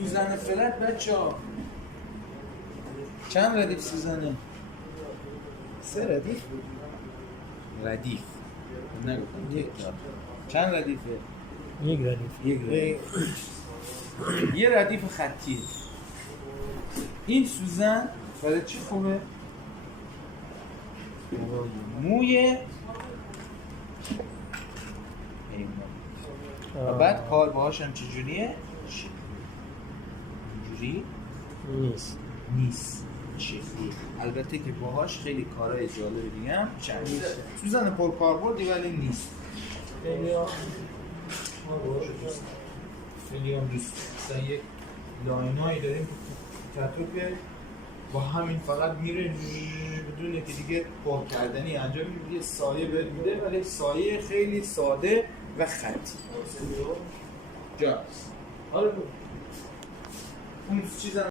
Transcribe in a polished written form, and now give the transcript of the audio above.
سوزن فلت بچه ها چند ردیف سوزنه؟ 3 ردیف؟ ردیف نگفتم تکرار. چند ردیفه؟ یک ردیف. یه ردیف خطیه. این سوزن برای چی خوبه؟ موی حیوان. و بعد کار باهاش هم چجوریه؟ اینجوری نیست شکلی. البته که باهاش خیلی کارهای جالب دیگه هم چند سوزن پرکاربردی ولی نیست. خیلی هم دوست مثلا یک لاینایی داریم که با همین فقط میره بدون که دیگه پر کردنی انجام میده، یه سایه بهت میده ولی سایه خیلی ساده و خطی. جا آره اون چیزا